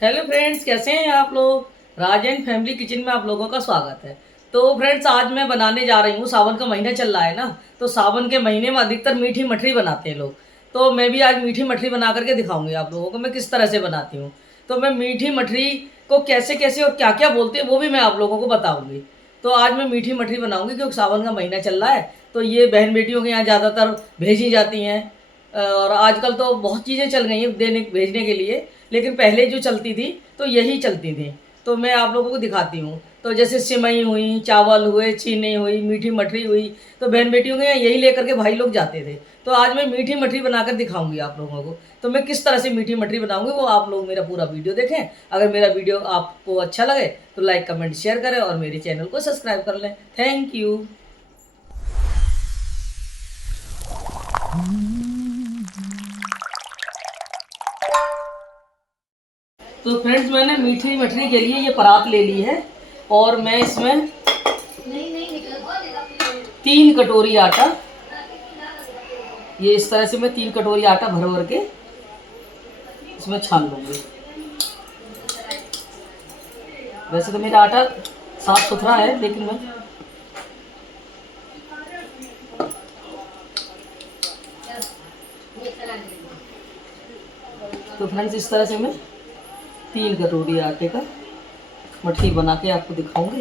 Hello friends, कैसे हैं आप लोग। राज एंड फैमिली किचन में आप लोगों का स्वागत है। तो फ्रेंड्स, आज मैं बनाने जा रही हूँ। सावन का महीना चल रहा है ना, तो सावन के महीने में अधिकतर मीठी मठरी बनाते हैं लोग। तो मैं भी आज मीठी मठरी बना करके दिखाऊंगी आप लोगों को मैं किस तरह से बनाती हूँ। तो मैं मीठी मठरी को कैसे कैसे और क्या क्या बोलते हैं वो भी मैं आप लोगों को बताऊँगी। तो आज मैं मीठी मठरी बनाऊँगी क्योंकि सावन का महीना चल रहा है, तो ये बहन बेटियों के यहाँ ज़्यादातर भेजी जाती हैं। और आजकल तो बहुत चीज़ें चल गई हैं देने भेजने के लिए, लेकिन पहले जो चलती थी तो यही चलती थी। तो मैं आप लोगों को दिखाती हूँ। तो जैसे सिमई हुई, चावल हुए, चीनी हुई, मीठी मठरी हुई, तो बहन बेटियों के यहाँ यही लेकर के भाई लोग जाते थे। तो आज मैं मीठी मठरी बनाकर दिखाऊंगी आप लोगों को। तो मैं किस तरह से मीठी मठरी बनाऊंगी वो आप लोग मेरा पूरा वीडियो देखें। अगर मेरा वीडियो आपको अच्छा लगे तो लाइक कमेंट शेयर करें और मेरे चैनल को सब्सक्राइब कर लें। Thank you. तो फ्रेंड्स, मैंने मीठी मठरी के लिए ये परात ले ली है और मैं इसमें 3 कटोरी आटा, ये इस तरह से मैं 3 कटोरी आटा भर भर के इसमें छान लूँगी। वैसे तो मेरा आटा साफ सुथरा है, लेकिन मैं तो फ्रेंड्स इस तरह से मैं 3 कटोरी आटे का मठरी बना के आपको दिखाऊंगी।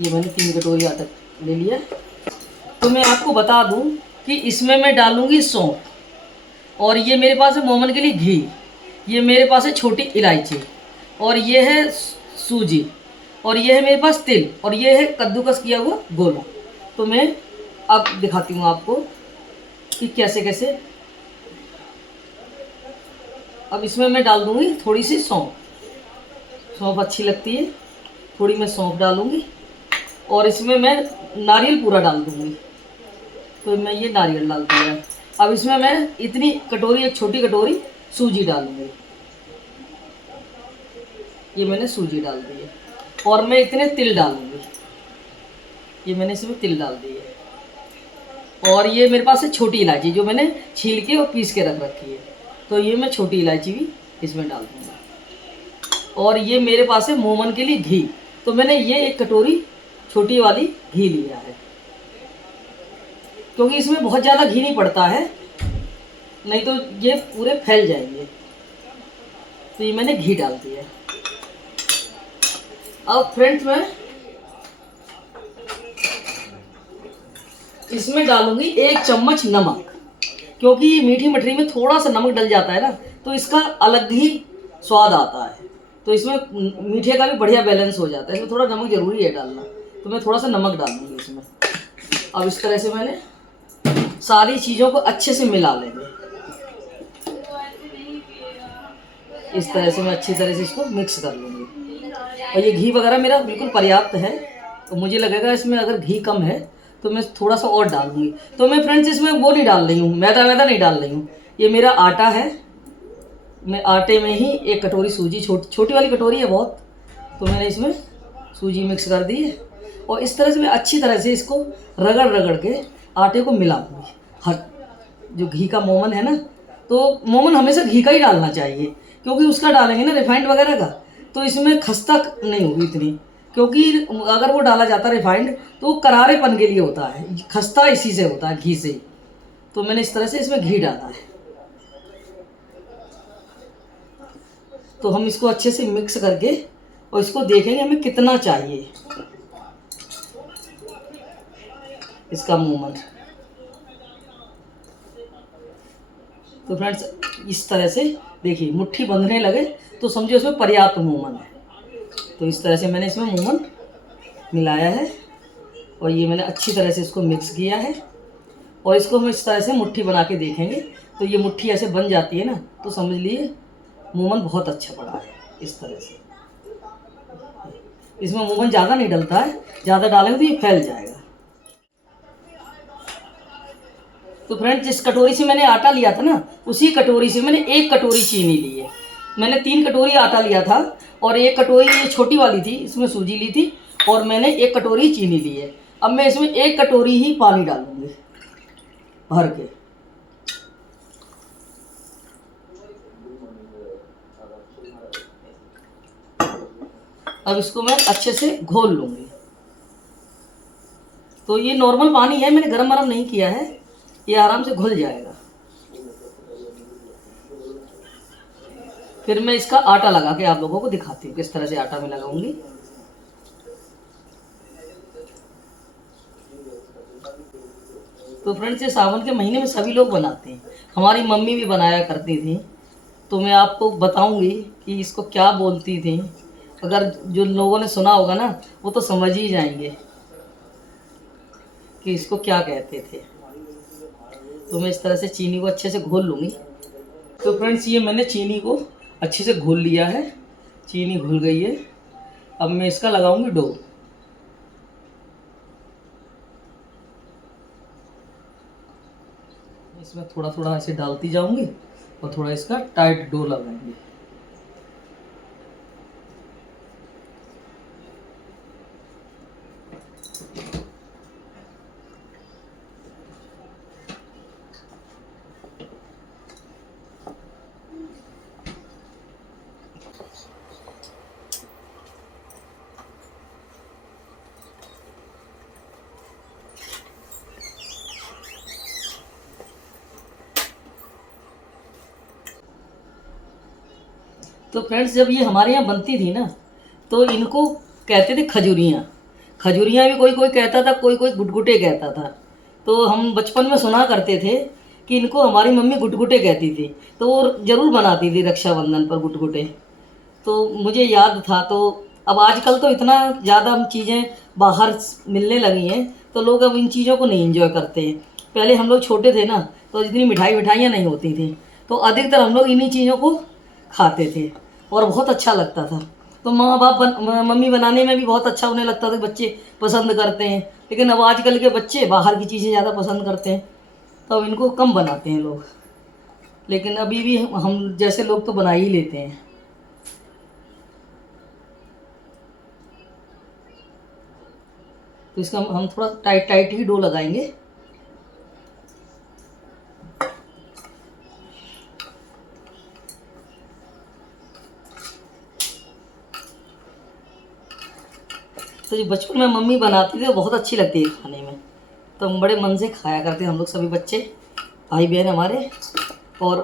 ये मैंने 3 कटोरी आटा ले लिया। तो मैं आपको बता दूं कि इसमें मैं डालूंगी सौंफ, और ये मेरे पास है मोमन के लिए घी, ये मेरे पास है छोटी इलायची, और ये है सूजी, और ये है मेरे पास तिल, और ये है कद्दूकस किया हुआ गोला। तो मैं अब दिखाती हूँ आपको कि कैसे कैसे। अब इसमें मैं डाल दूँगी थोड़ी सी सौंफ, सौंफ अच्छी लगती है, थोड़ी मैं सौंफ डालूँगी, और इसमें मैं नारियल पूरा डाल दूँगी। तो मैं ये नारियल डाल दिया है। अब इसमें मैं इतनी कटोरी, एक छोटी कटोरी सूजी डालूँगी। ये मैंने सूजी डाल दी है, और मैं इतने तिल डालूँगी। ये मैंने इसमें तिल डाल दिए है, और ये मेरे पास है छोटी इलायची जो मैंने छील के और पीस के रख रखी है। तो ये मैं छोटी इलायची भी इसमें डाल दूँगा। और ये मेरे पास है मोमन के लिए घी, तो मैंने ये 1 कटोरी छोटी वाली घी लिया है, क्योंकि इसमें बहुत ज़्यादा घी नहीं पड़ता है, नहीं तो ये पूरे फैल जाएंगे। तो ये मैंने घी डाल दिया है। अब फ्रेंड्स, मैं इसमें डालूंगी 1 चम्मच नमक, क्योंकि मीठी मठरी में थोड़ा सा नमक डल जाता है ना, तो इसका अलग ही स्वाद आता है। तो इसमें मीठे का भी बढ़िया बैलेंस हो जाता है, इसमें थोड़ा नमक ज़रूरी है डालना। तो मैं थोड़ा सा नमक डालूंगी इसमें। अब इस तरह से मैंने सारी चीज़ों को अच्छे से मिला लेंगे। इस तरह से मैं अच्छी तरह से इसको मिक्स कर लूँगी। और ये घी वगैरह मेरा बिल्कुल पर्याप्त है, तो मुझे लगेगा इसमें अगर घी कम है तो मैं थोड़ा सा और डाल दूँगी। तो मैं फ्रेंड्स इसमें वो नहीं डाल रही हूँ, मैदा नहीं डाल रही हूँ। ये मेरा आटा है, मैं आटे में ही 1 कटोरी सूजी, छोटी वाली कटोरी है बहुत, तो मैंने इसमें सूजी मिक्स कर दी है। और इस तरह से मैं अच्छी तरह से इसको रगड़ रगड़ के आटे को मिला दूँगी। हर जो घी का मोमन है ना, तो मोमन हमेशा घी का ही डालना चाहिए, क्योंकि उसका डालेंगे ना रिफाइंड वगैरह का, तो इसमें खस्ता नहीं होगी इतनी। क्योंकि अगर वो डाला जाता रिफाइंड तो वो करारेपन के लिए होता है, खस्ता इसी से होता है, घी से। तो मैंने इस तरह से इसमें घी डाला है। तो हम इसको अच्छे से मिक्स करके और इसको देखेंगे हमें कितना चाहिए इसका मोमन। तो फ्रेंड्स इस तरह से देखिए, मुट्ठी बंधने लगे तो समझो इसमें पर्याप्त मोमन है। तो इस तरह से मैंने इसमें मोमन मिलाया है, और ये मैंने अच्छी तरह से इसको मिक्स किया है। और इसको हम इस तरह से मुट्ठी बना के देखेंगे। तो ये मुट्ठी ऐसे बन जाती है ना, तो समझ लिए मोमन बहुत अच्छा पड़ा है। इस तरह से इसमें मोमन ज़्यादा नहीं डलता है, ज़्यादा डालेंगे तो ये फैल जाएगा। तो फ्रेंड्स, जिस कटोरी से मैंने आटा लिया था ना, उसी कटोरी से मैंने 1 कटोरी चीनी ली है। मैंने 3 कटोरी आटा लिया था, और 1 कटोरी ये छोटी वाली थी, इसमें सूजी ली थी, और मैंने 1 कटोरी चीनी ली है। अब मैं इसमें 1 कटोरी ही पानी डालूंगी भर के। अब इसको मैं अच्छे से घोल लूँगी। तो ये नॉर्मल पानी है, मैंने गरम नहीं किया है, ये आराम से घुल जाएगा। फिर मैं इसका आटा लगा के आप लोगों को दिखाती हूँ किस तरह से आटा मैं लगाऊंगी। तो फ्रेंड्स, ये सावन के महीने में सभी लोग बनाते हैं, हमारी मम्मी भी बनाया करती थी। तो मैं आपको बताऊंगी कि इसको क्या बोलती थी। अगर जो लोगों ने सुना होगा ना, वो तो समझ ही जाएंगे कि इसको क्या कहते थे। तो मैं इस तरह से चीनी को अच्छे से घोल लूँगी। तो फ्रेंड्स, ये मैंने चीनी को अच्छे से घोल लिया है, चीनी घुल गई है। अब मैं इसका लगाऊंगी डो। इसमें थोड़ा थोड़ा ऐसे डालती जाऊंगी और थोड़ा इसका टाइट डो लगाऊंगी। तो फ्रेंड्स, जब ये हमारे यहाँ बनती थी ना, तो इनको कहते थे खजूरियाँ। खजूरियाँ भी कोई कोई कहता था, कोई कोई गुटगुटे कहता था। तो हम बचपन में सुना करते थे कि इनको हमारी मम्मी गुटगुटे कहती थी, तो वो ज़रूर बनाती थी रक्षाबंधन पर गुटगुटे। तो मुझे याद था। तो अब आजकल तो इतना ज़्यादा हम चीज़ें बाहर मिलने लगी हैं, तो लोग अब इन चीज़ों को नहीं एंजॉय करते हैं। पहले हम लोग छोटे थे ना, तो इतनी मिठाइयाँ नहीं होती थी, तो अधिकतर हम लोग इन्हीं चीज़ों को खाते थे और बहुत अच्छा लगता था। तो माँ बाप मम्मी बनाने में भी बहुत अच्छा उन्हें लगता था, बच्चे पसंद करते हैं। लेकिन अब आजकल के बच्चे बाहर की चीज़ें ज़्यादा पसंद करते हैं, तो अब इनको कम बनाते हैं लोग। लेकिन अभी भी हम जैसे लोग तो बना ही लेते हैं। तो इसका हम थोड़ा टाइट टाइट ही डो लगाएंगे। तो जो बचपन में मम्मी बनाती थी वो बहुत अच्छी लगती है खाने में, तो हम बड़े मन से खाया करते हम लोग सभी बच्चे, भाई बहन हमारे। और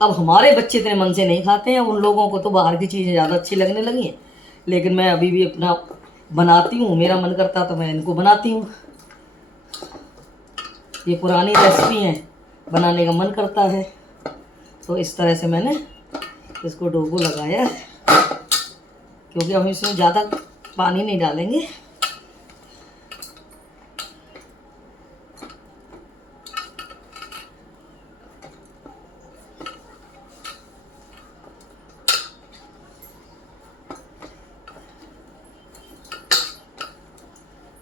अब हमारे बच्चे इतने मन से नहीं खाते हैं, अब उन लोगों को तो बाहर की चीज़ें ज़्यादा अच्छी लगने लगी हैं। लेकिन मैं अभी भी अपना बनाती हूँ, मेरा मन करता तो मैं इनको बनाती हूँ। ये पुरानी रेसिपी हैं, बनाने का मन करता है। तो इस तरह से मैंने इसको डो को लगाया, क्योंकि हम इसमें ज़्यादा पानी नहीं डालेंगे।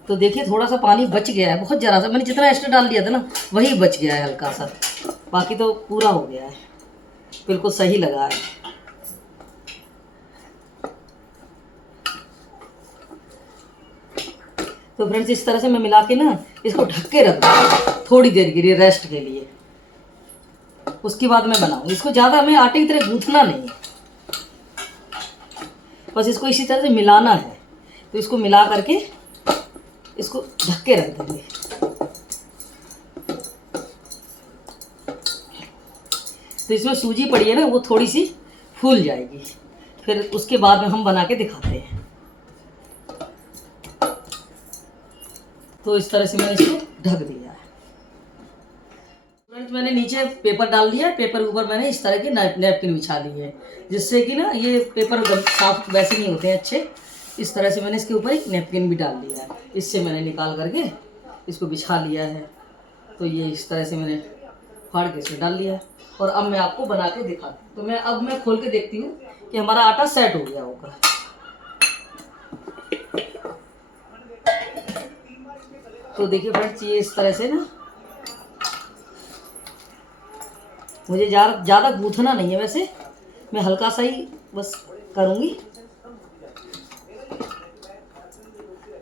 तो देखिए, थोड़ा सा पानी बच गया है, बहुत ज़रा सा, मैंने जितना एक्स्ट्रा डाल दिया था ना वही बच गया है हल्का सा, बाकी तो पूरा हो गया है, बिल्कुल सही लगा है। तो फ्रेंड्स, इस तरह से मैं मिला के ना इसको ढक के रख दूँ थोड़ी देर के लिए, रेस्ट के लिए। उसके बाद मैं बनाऊँगी इसको। ज़्यादा हमें आटे की तरह गूँथना नहीं है, बस इसको इसी तरह से मिलाना है। तो इसको मिला करके इसको ढक के रख देंगे। तो इसमें सूजी पड़ी है ना, वो थोड़ी सी फूल जाएगी, फिर उसके बाद में हम बना के दिखाते हैं। तो इस तरह से मैंने इसको ढक दिया है। फ्रेंड्स, मैंने नीचे पेपर डाल दिया है, पेपर के ऊपर मैंने इस तरह की नैपकिन बिछा दी है, जिससे कि ना ये पेपर साफ वैसे नहीं होते हैं अच्छे। इस तरह से मैंने इसके ऊपर एक नैपकिन भी डाल दिया है, इससे मैंने निकाल करके इसको बिछा लिया है। तो ये इस तरह से मैंने फाड़ के इसमें डाल लिया है। और अब मैं आपको बना के दिखाती हूँ। तो अब मैं खोल के देखती हूँ कि हमारा आटा सेट हो गया होगा। तो देखिए फ्रेंड्स, ये इस तरह से ना, मुझे ज़्यादा गूँथना नहीं है, वैसे मैं हल्का सा ही बस करूँगी।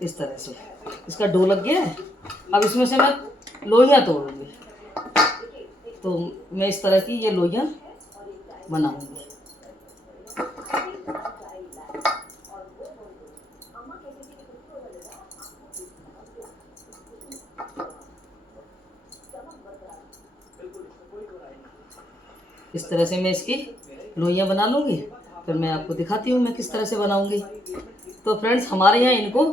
इस तरह से इसका डो लग गया है। अब इसमें से मैं लोइयाँ तोड़ूँगी। तो मैं इस तरह की ये लोइयाँ बनाऊँगी। इस तरह से मैं इसकी लोइयाँ बना लूँगी, फिर मैं आपको दिखाती हूँ मैं किस तरह से बनाऊँगी। तो फ्रेंड्स, हमारे यहाँ इनको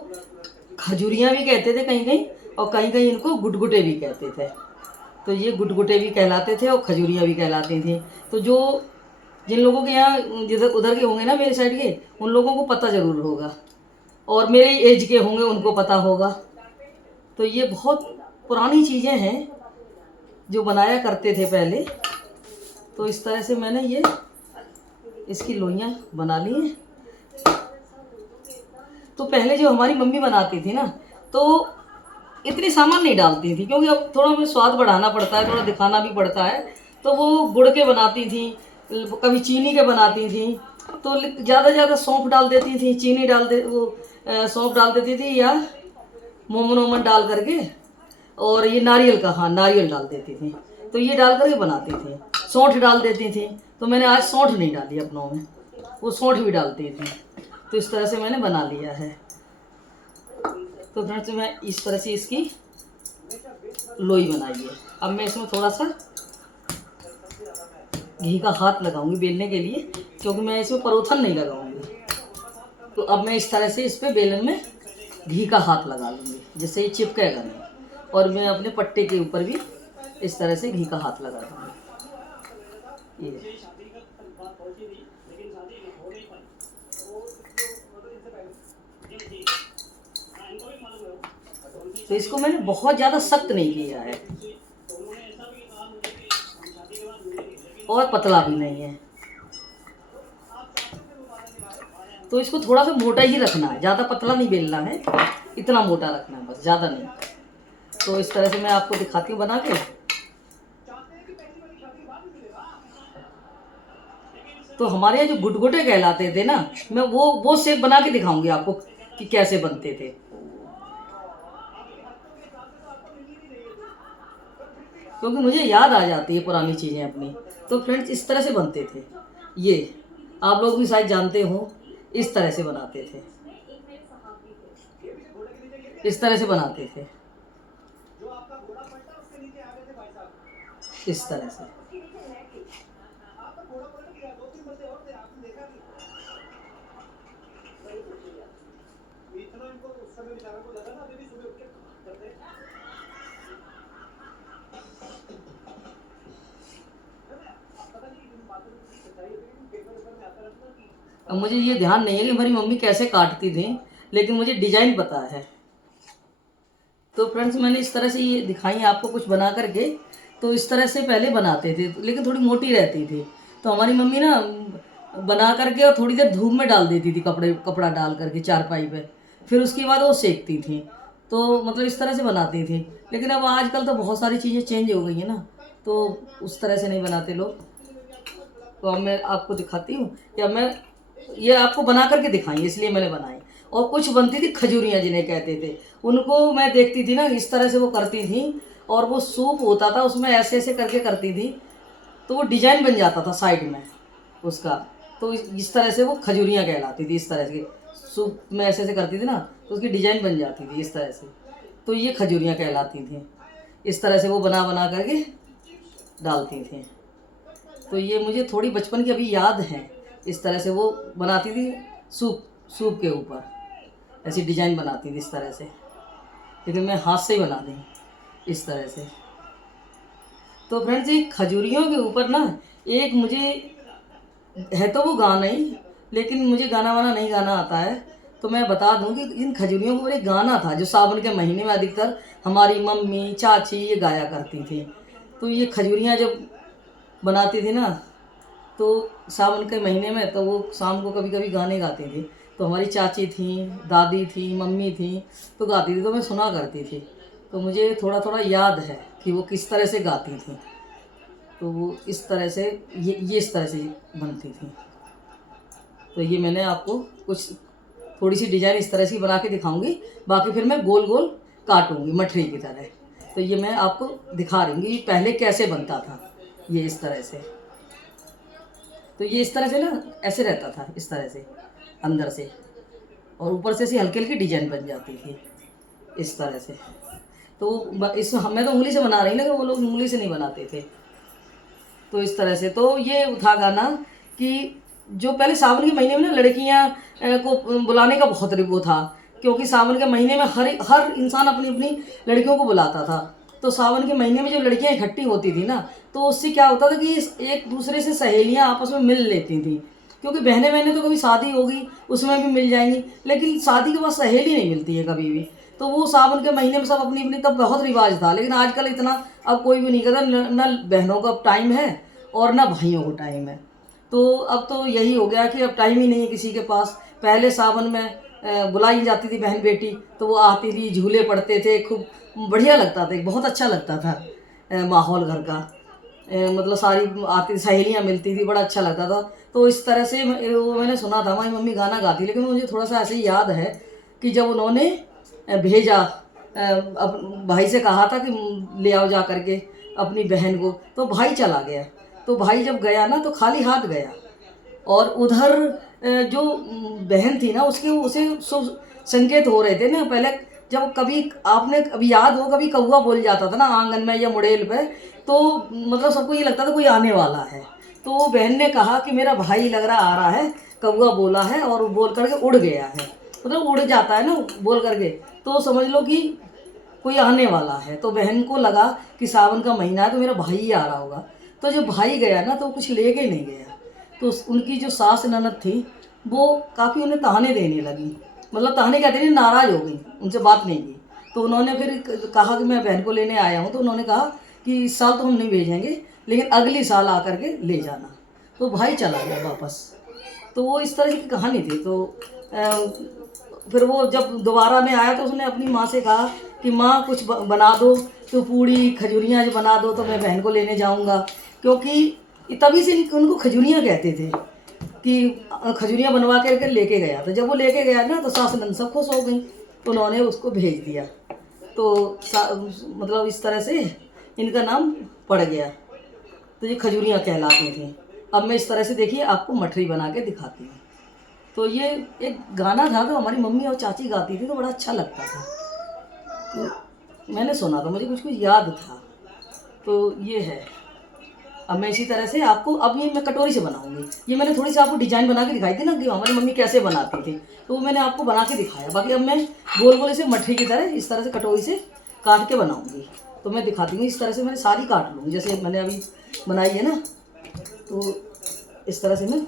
खजूरियाँ भी कहते थे कहीं कहीं, और कहीं कहीं इनको गुटगुटे भी कहते थे। तो ये गुटगुटे भी कहलाते थे और खजूरियाँ भी कहलाती थी। तो जो जिन लोगों के यहाँ जिधर उधर के होंगे ना मेरे साइड के, उन लोगों को पता ज़रूर होगा, और मेरे एज के होंगे उनको पता होगा। तो ये बहुत पुरानी चीज़ें हैं जो बनाया करते थे पहले। तो इस तरह से मैंने ये इसकी लोइयाँ बना ली हैं। तो पहले जो हमारी मम्मी बनाती थी ना, तो इतनी सामान नहीं डालती थी, क्योंकि अब थोड़ा हमें स्वाद बढ़ाना पड़ता है, थोड़ा दिखाना भी पड़ता है। तो वो गुड़ के बनाती थी, कभी चीनी के बनाती थी। तो ज़्यादा सौंफ डाल देती थी, चीनी डाल दे वो सौंफ डाल देती थी, या मोमन वोमन डाल करके, और ये नारियल का, हाँ, नारियल डाल देती थी। तो ये डाल करके बनाती थी। सौंठ डाल देती थी, तो मैंने आज सौंठ नहीं डाली अपनों में, वो सौंठ भी डालती थी। तो इस तरह से मैंने बना लिया है। तो फ्रेंड्स, मैं इस तरह से इसकी लोई बनाई है। अब मैं इसमें थोड़ा सा घी का हाथ लगाऊंगी बेलने के लिए, क्योंकि मैं इसमें परोथन नहीं लगाऊंगी। तो अब मैं इस तरह से इस पर बेलन में घी का हाथ लगा लूँगी, जिससे ये चिपकेगा नहीं। और मैं अपने पट्टे के ऊपर भी इस तरह से घी का हाथ लगा दूँगी। ये तो इसको मैंने बहुत ज़्यादा सख्त नहीं किया है, और पतला भी नहीं है। तो इसको थोड़ा सा मोटा ही रखना है, ज़्यादा पतला नहीं बेलना है, इतना मोटा रखना है बस, ज़्यादा नहीं। तो इस तरह से मैं आपको दिखाती हूँ बना के। तो हमारे यहाँ जो गुटगुटे कहलाते थे ना, मैं वो शेप बना के दिखाऊंगी आपको कि कैसे बनते थे, क्योंकि मुझे याद आ जाती है पुरानी चीज़ें अपनी। तो फ्रेंड्स, इस तरह से बनते थे ये, आप लोग भी शायद जानते हो। इस तरह से बनाते थे, इस तरह से बनाते थे, इस तरह से। अब मुझे ये ध्यान नहीं है कि हमारी मम्मी कैसे काटती थी, लेकिन मुझे डिजाइन पता है। तो फ्रेंड्स, मैंने इस तरह से ये दिखाई आपको कुछ बना करके। तो इस तरह से पहले बनाते थे, लेकिन थोड़ी मोटी रहती थी। तो हमारी मम्मी ना बना करके और थोड़ी देर धूप में डाल देती थी, कपड़ा डाल करके चारपाई पे, फिर उसके बाद वो सेकती थी। तो मतलब इस तरह से बनाती थी। लेकिन अब आजकल तो बहुत सारी चीज़ें चेंज हो गई हैं ना, तो उस तरह से नहीं बनाते लोग। तो अब मैं आपको दिखाती हूँ कि अब मैं ये आपको बना करके दिखाई, इसलिए मैंने बनाई। और कुछ बनती थी खजूरियाँ जिन्हें कहते थे, उनको मैं देखती थी ना, इस तरह से वो करती थी, और वो सूप होता था उसमें ऐसे ऐसे करके करती थी, तो वो डिजाइन बन जाता था साइड में उसका। तो इस तरह से वो खजूरियाँ कहलाती थी। इस तरह से सूप में ऐसे ऐसे करती थी ना, तो उसकी डिजाइन बन जाती थी इस तरह से। तो ये खजूरियाँ कहलाती थी। इस तरह से वो बना बना करके डालती थी। तो ये मुझे थोड़ी बचपन की अभी याद है। इस तरह से वो बनाती थी, सूप के ऊपर ऐसी डिजाइन बनाती थी इस तरह से, लेकिन मैं हाथ से ही बना दी इस तरह से। तो फ्रेंड्स, ये खजूरियों के ऊपर ना एक मुझे है, तो वो गाना ही, लेकिन मुझे गाना वाना नहीं गाना आता है। तो मैं बता दूं कि इन खजूरियों के ऊपर एक गाना था जो सावन के महीने में अधिकतर हमारी मम्मी चाची ये गाया करती थी। तो ये खजूरियाँ जब बनाती थी ना, तो सावन के महीने में तो वो शाम को कभी कभी गाने गाती थी। तो हमारी चाची थी, दादी थी, मम्मी थी, तो गाती थी, तो मैं सुना करती थी। तो मुझे थोड़ा थोड़ा याद है कि वो किस तरह से गाती थी। तो वो इस तरह से ये इस तरह से बनती थी। तो ये मैंने आपको कुछ थोड़ी सी डिजाइन इस तरह से बना के दिखाऊंगी, बाकी फिर मैं गोल गोल काटूंगी मठरी की तरह। तो ये मैं आपको दिखा रही हूँ कि पहले कैसे बनता था, ये इस तरह से। तो ये इस तरह से ना ऐसे रहता था, इस तरह से अंदर से, और ऊपर से ऐसी हल्की हल्की डिजाइन बन जाती थी इस तरह से। तो इस मैं तो उंगली से बना रही ना, कि वो लोग उंगली से नहीं बनाते थे। तो इस तरह से तो ये था गाना कि जो पहले सावन के महीने में ना लड़कियां को बुलाने का बहुत वो था, क्योंकि सावन के महीने में हर इंसान अपनी अपनी लड़कियों को बुलाता था। तो सावन के महीने में जब लड़कियां इकट्ठी होती थी ना, तो उससे क्या होता था कि एक दूसरे से सहेलियां आपस में मिल लेती थी, क्योंकि बहनें बहनें तो कभी शादी होगी उसमें भी मिल जाएंगी, लेकिन शादी के बाद सहेली नहीं मिलती है कभी भी। तो वो सावन के महीने में सब अपनी अपनी, तब बहुत रिवाज था, लेकिन आजकल इतना अब कोई भी नहीं करता, न बहनों का टाइम है और न भाइयों को टाइम है। तो अब तो यही हो गया कि अब टाइम ही नहीं है किसी के पास। पहले सावन में बुलाई जाती थी बहन बेटी, तो वो आती थी, झूले पड़ते थे, खूब बढ़िया लगता था, बहुत अच्छा लगता था माहौल घर का। मतलब सारी आती सहेलियाँ मिलती थी, बड़ा अच्छा लगता था। तो इस तरह से वो मैंने सुना था, हमारी मम्मी गाना गाती, लेकिन मुझे थोड़ा सा ऐसे ही याद है कि जब उन्होंने भेजा, अब भाई से कहा था कि ले आओ जा करके अपनी बहन को, तो भाई चला गया। तो भाई जब गया ना तो खाली हाथ गया, और उधर जो बहन थी ना उसके उसे संकेत हो रहे थे ना। पहले जब कभी आपने अभी याद हो, कभी कौवा बोल जाता था ना आंगन में या मुड़ेल पे, तो मतलब सबको ये लगता था कोई आने वाला है। तो वो बहन ने कहा कि मेरा भाई लग रहा आ रहा है, कौवा बोला है और बोल करके उड़ गया है, मतलब उड़ जाता है ना बोल करके, तो समझ लो कि कोई आने वाला है। तो बहन को लगा कि सावन का महीना है तो मेरा भाई ही आ रहा होगा। तो जब भाई गया ना तो कुछ लेके नहीं गया। तो उनकी जो सास ननद थी वो काफ़ी उन्हें ताने देने लगी, मतलब ताने कहते नहीं, नाराज़ हो गई, उनसे बात नहीं की। तो उन्होंने फिर कहा कि मैं बहन को लेने आया हूँ। तो उन्होंने कहा कि इस साल तो हम नहीं भेजेंगे, लेकिन अगली साल आकर के ले जाना। तो भाई चला गया वापस। तो वो इस तरह की कहानी थी। तो फिर वो जब दोबारा में आया तो उसने अपनी माँ से कहा कि माँ कुछ बना दो, तो पूड़ी खजूरियाँ जो बना दो तो मैं बहन को लेने जाऊँगा। क्योंकि तभी से उनको खजूरियाँ कहते थे कि खजूरियाँ बनवा करके लेके गया। तो जब वो लेके गया ना तो सास नंद सब खुश हो गई, तो उन्होंने उसको भेज दिया। तो मतलब इस तरह से इनका नाम पड़ गया। तो ये खजूरियाँ कहलाती थी। अब मैं इस तरह से देखिए आपको मठरी बना के दिखाती हूँ। तो ये एक गाना था, तो हमारी मम्मी और चाची गाती थी, तो बड़ा अच्छा लगता था। तो मैंने सुना था, मुझे कुछ कुछ याद था। तो ये है। अब मैं इसी तरह से आपको, अब ये मैं कटोरी से बनाऊंगी। ये मैंने थोड़ी सी आपको डिजाइन बना के दिखाई थी ना कि हमारी मम्मी कैसे बनाती थी, तो वो मैंने आपको बना के दिखाया। बाकी अब मैं गोल गोल इसे मठरी की तरह इस तरह से कटोरी से काट के बनाऊंगी। तो मैं दिखाती हूँ, इस तरह से मैंने सारी काट लूँगी जैसे मैंने अभी बनाई है ना। तो इस तरह से मैं,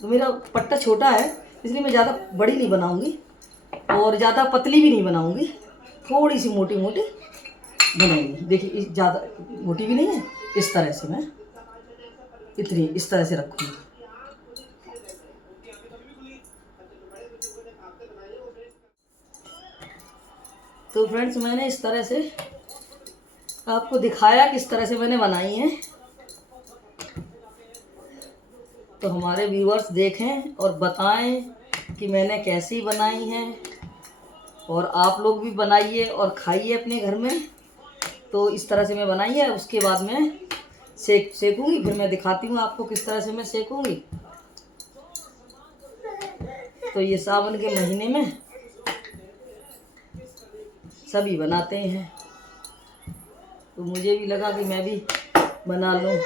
तो मेरा पट्टा छोटा है इसलिए मैं ज़्यादा बड़ी नहीं बनाऊंगी और ज़्यादा पतली भी नहीं बनाऊंगी, थोड़ी सी मोटी मोटी बनाऊंगी। देखिए ज़्यादा मोटी भी नहीं है, इस तरह से मैं इतनी इस तरह से रखूँगी। तो फ्रेंड्स मैंने इस तरह से आपको दिखाया किस तरह से मैंने बनाई है। तो हमारे व्यूअर्स देखें और बताएं कि मैंने कैसी बनाई है, और आप लोग भी बनाइए और खाइए अपने घर में। तो इस तरह से मैं बनाई है। उसके बाद मैं सेकूँगी, फिर मैं दिखाती हूँ आपको किस तरह से मैं सेकूँगी। तो ये सावन के महीने में सभी बनाते हैं, तो मुझे भी लगा कि मैं भी बना लूँ।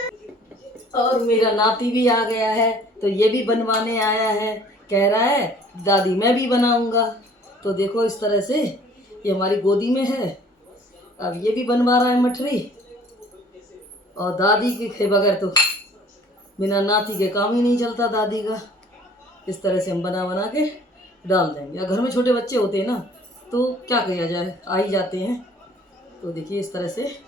और मेरा नाती भी आ गया है, तो ये भी बनवाने आया है, कह रहा है दादी मैं भी बनाऊँगा। तो देखो इस तरह से ये हमारी गोदी में है। अब ये भी बनवा रहा है मठरी, और दादी के बगैर तो बिना नाती के काम ही नहीं चलता दादी का। इस तरह से हम बना बना के डाल देंगे। घर में छोटे बच्चे होते हैं ना, तो क्या किया जाए, आ ही जाते हैं। तो देखिए इस तरह से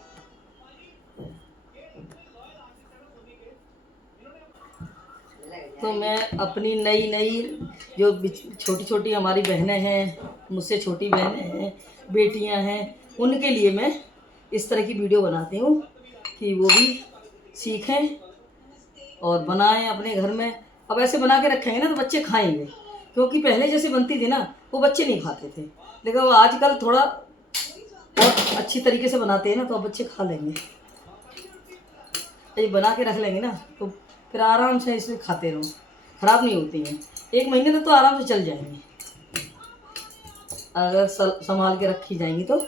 तो मैं अपनी नई नई जो छोटी छोटी हमारी बहनें हैं, मुझसे छोटी बहनें हैं, बेटियां हैं, उनके लिए मैं इस तरह की वीडियो बनाती हूँ कि वो भी सीखें और बनाएं अपने घर में। अब ऐसे बना के रखेंगे ना तो बच्चे खाएंगे, क्योंकि पहले जैसे बनती थी ना वो बच्चे नहीं खाते थे, लेकिन वो आजकल थोड़ा बहुत अच्छी तरीके से बनाते हैं ना, तो अब बच्चे खा लेंगे। ये बना के रख लेंगे ना तो फिर आराम से इसे खाते रहो, ख़राब नहीं होती हैं। 1 महीने तक तो आराम से चल जाएंगी, अगर संभाल के रखी जाएंगी तो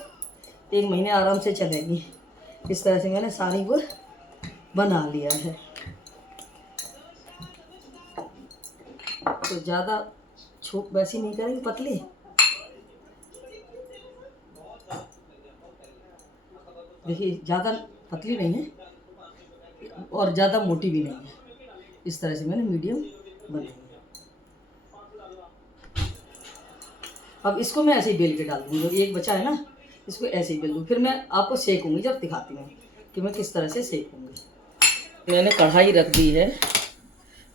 1 महीने आराम से चलेंगी। इस तरह से मैंने सारी को बना लिया है। तो ज़्यादा छोप वैसी नहीं करेंगे, पतली। देखिए ज़्यादा पतली नहीं है और ज़्यादा मोटी भी नहीं है। इस तरह से मैंने मीडियम बनाई है। अब इसको मैं ऐसे ही बेल के डाल दूँगी, एक बचा है ना, इसको ऐसे ही बेल दूँ। फिर मैं आपको सेकूँगी जब दिखाती हूँ कि मैं किस तरह से सेकूँगी। मैंने कढ़ाई रख दी है,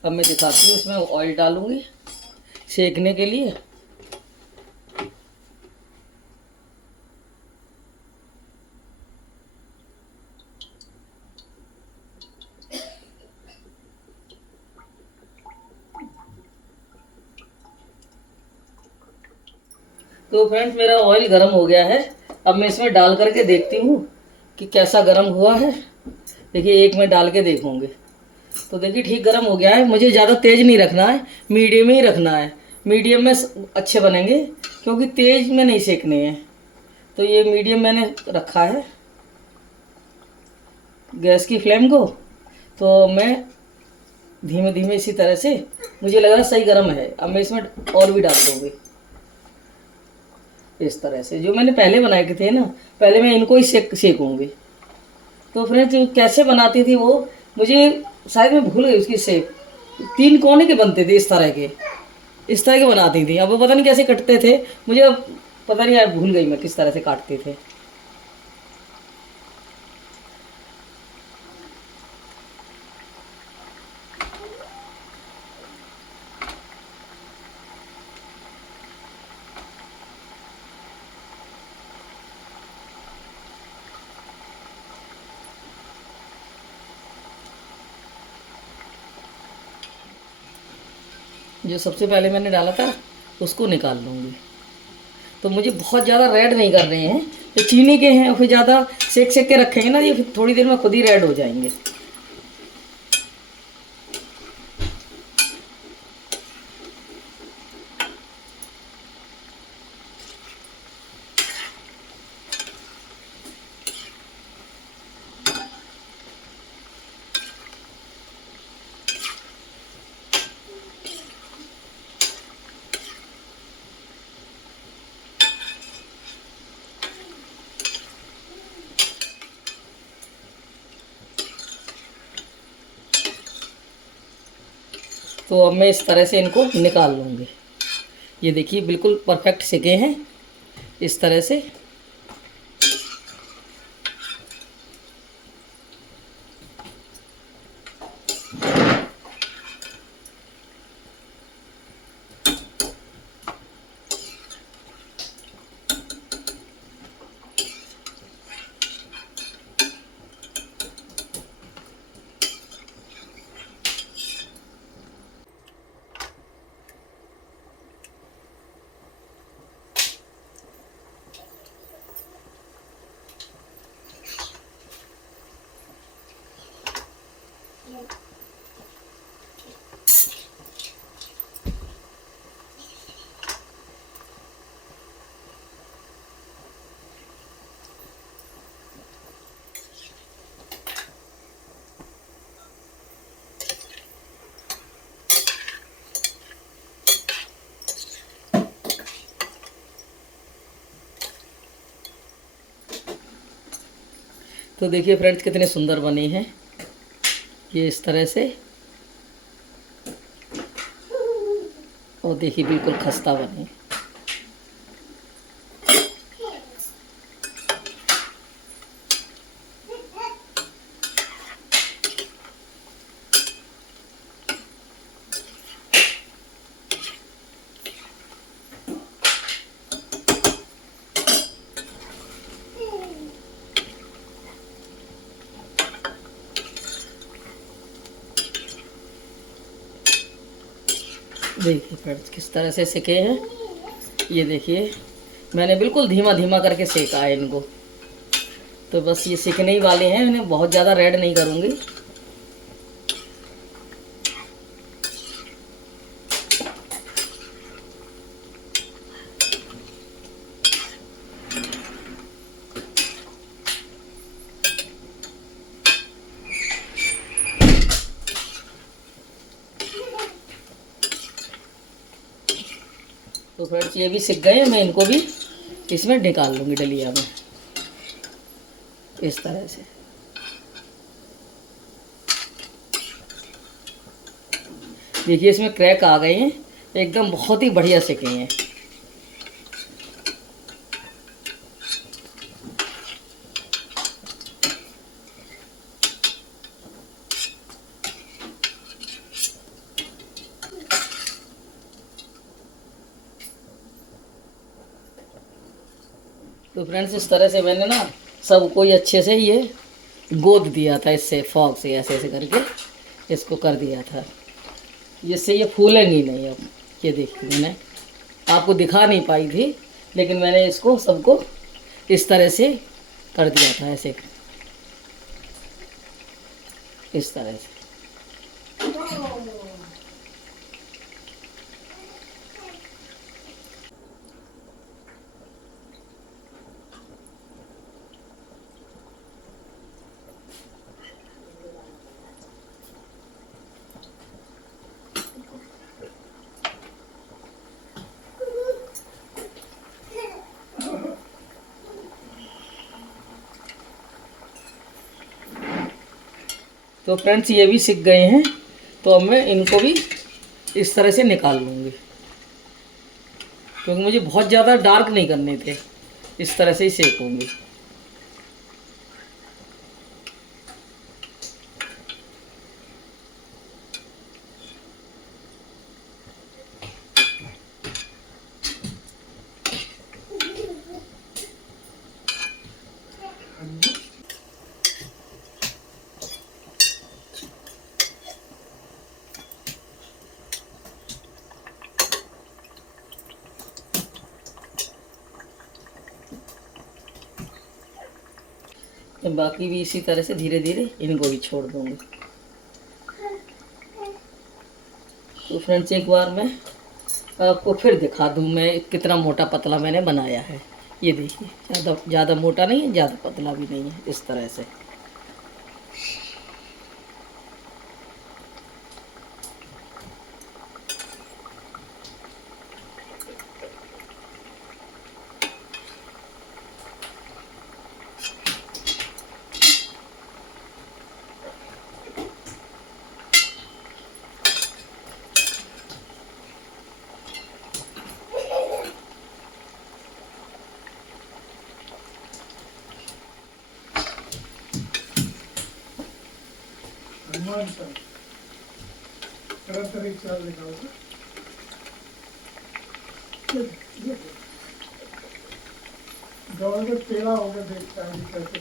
अब मैं दिखाती हूँ। इसमें ऑयल डालूँगी सेकने के लिए। तो फ्रेंड्स मेरा ऑयल गर्म हो गया है। अब मैं इसमें डाल करके देखती हूँ कि कैसा गर्म हुआ है। देखिए एक में डाल के देखूँगी। तो देखिए ठीक गर्म हो गया है। मुझे ज़्यादा तेज़ नहीं रखना है, मीडियम ही रखना है। मीडियम में अच्छे बनेंगे क्योंकि तेज़ में नहीं सेकने हैं। तो ये मीडियम मैंने रखा है गैस की फ्लेम को। तो मैं धीमे धीमे इसी तरह से, मुझे लग रहा है सही गर्म है। अब मैं इसमें और भी डाल दूँगी इस तरह से। जो मैंने पहले बनाए के थे ना, पहले मैं इनको ही सेकूँगी। तो फ्रेंड्स कैसे बनाती थी वो, मुझे शायद मैं भूल गई उसकी शेप। 3 कोने के बनते थे इस तरह के, इस तरह के बनाती थी। अब वो पता नहीं कैसे कटते थे, मुझे अब पता नहीं यार, भूल गई मैं किस तरह से काटते थे। जो सबसे पहले मैंने डाला था उसको निकाल लूँगी। तो मुझे बहुत ज़्यादा रेड नहीं कर रहे हैं, तो चीनी के हैं, फिर ज़्यादा सेक सेक के रखेंगे ना, ये फिर थोड़ी देर में खुद ही रेड हो जाएंगे। तो अब मैं इस तरह से इनको निकाल लूँगी। ये देखिए बिल्कुल परफेक्ट सिके हैं इस तरह से। तो देखिए फ्रेंड्स कितने सुंदर बने हैं ये इस तरह से। और देखिए बिल्कुल खस्ता बने। देखिए फ्रेंड्स किस तरह से सेके हैं। ये देखिए मैंने बिल्कुल धीमा धीमा करके सेका है इनको। तो बस ये सेकने ही वाले हैं, इन्हें बहुत ज़्यादा रेड नहीं करूँगी। तो फ्रेंड्स ये भी सिक गए हैं, मैं इनको भी इसमें निकाल लूँगी डलिया में इस तरह से। देखिए इसमें क्रैक आ गए हैं, एकदम बहुत ही बढ़िया सिके हैं। तो फ्रेंड्स इस तरह से मैंने ना सबको ही अच्छे से ये गोद दिया था, इससे फॉग से ऐसे ऐसे करके इसको कर दिया था, जिससे ये फूलेंगी नहीं। अब ये देखिए मैंने आपको दिखा नहीं पाई थी, लेकिन मैंने इसको सबको इस तरह से कर दिया था, ऐसे इस तरह से। तो फ्रेंड्स ये भी सिक गए हैं, तो अब मैं इनको भी इस तरह से निकाल लूँगी, क्योंकि मुझे बहुत ज़्यादा डार्क नहीं करने थे, इस तरह से ही सेकूँगी। बाकी भी इसी तरह से धीरे धीरे इनको भी छोड़ दूँगी। तो फ्रेंड्स एक बार मैं आपको फिर दिखा दूँ मैं कितना मोटा पतला मैंने बनाया है। ये देखिए ज़्यादा मोटा नहीं है, ज़्यादा पतला भी नहीं है, इस तरह से। टेढ़ा होकर देखता है कैसे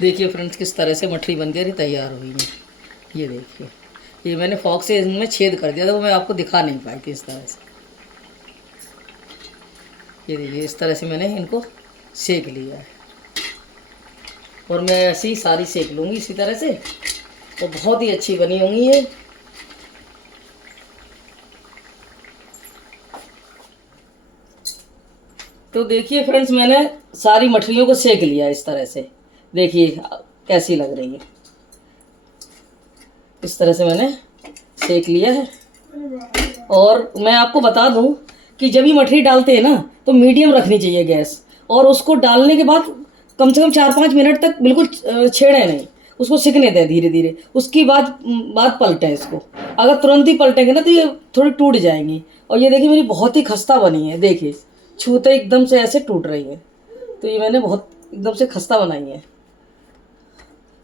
देखिए फ्रेंड्स किस तरह से मठरी बनकर तैयार हुई है। ये देखिए, ये मैंने फॉक से इनमें छेद कर दिया था, वो मैं आपको दिखा नहीं पाई थी इस तरह से। ये देखिए इस तरह से मैंने इनको सेक लिया है, और मैं ऐसे ही सारी सेक लूँगी इसी तरह से, और बहुत ही अच्छी बनी होंगी ये। तो देखिए फ्रेंड्स मैंने सारी मठरियों को सेक लिया इस तरह से। देखिए कैसी लग रही है, इस तरह से मैंने सेक लिया है। और मैं आपको बता दूं कि जब ये मठरी डालते हैं ना तो मीडियम रखनी चाहिए गैस, और उसको डालने के बाद कम से कम 4-5 मिनट तक बिल्कुल छेड़े नहीं, उसको सिकने दें धीरे धीरे। उसकी बाद पलटें इसको। अगर तुरंत ही पलटेंगे ना तो ये थोड़ी टूट जाएंगी। और ये देखिए मेरी बहुत ही खस्ता बनी है, देखिए छूते एकदम से ऐसे टूट रही है। तो ये मैंने बहुत एकदम से खस्ता बनाई है।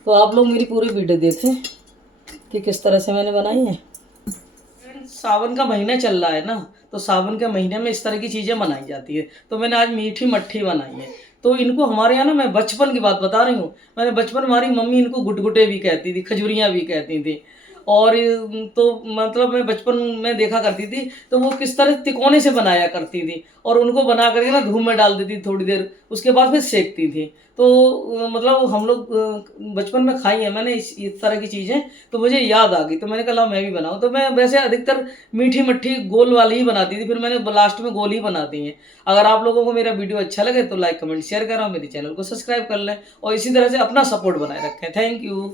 तो आप लोग मेरी पूरी वीडियो देखें कि किस तरह से मैंने बनाई है। सावन का महीना चल रहा है ना, तो सावन के महीने में इस तरह की चीज़ें बनाई जाती है। तो मैंने आज मीठी मट्ठी बनाई है। तो इनको हमारे यहाँ ना, मैं बचपन की बात बता रही हूँ, मैंने बचपन हमारी मम्मी इनको गुटगुटे भी कहती थी, खजूरियाँ भी कहती थी। और तो मतलब मैं बचपन में देखा करती थी तो वो किस तरह तिकोने से बनाया करती थी और उनको बना करके ना धूप में डाल देती थी थोड़ी देर, उसके बाद फिर सेकती थी। तो मतलब हम लोग बचपन में खाई है मैंने इस तरह की चीज़ें, तो मुझे याद आ गई तो मैंने कहा लाओ मैं भी बनाऊँ। तो मैं वैसे अधिकतर मीठी मट्ठी गोल वाली ही बनाती थी, फिर मैंने लास्ट में गोल ही बना दी है। अगर आप लोगों को मेरा वीडियो अच्छा लगे तो लाइक कमेंट शेयर करें और मेरे चैनल को सब्सक्राइब कर लें और इसी तरह से अपना सपोर्ट बनाए रखें। Thank you.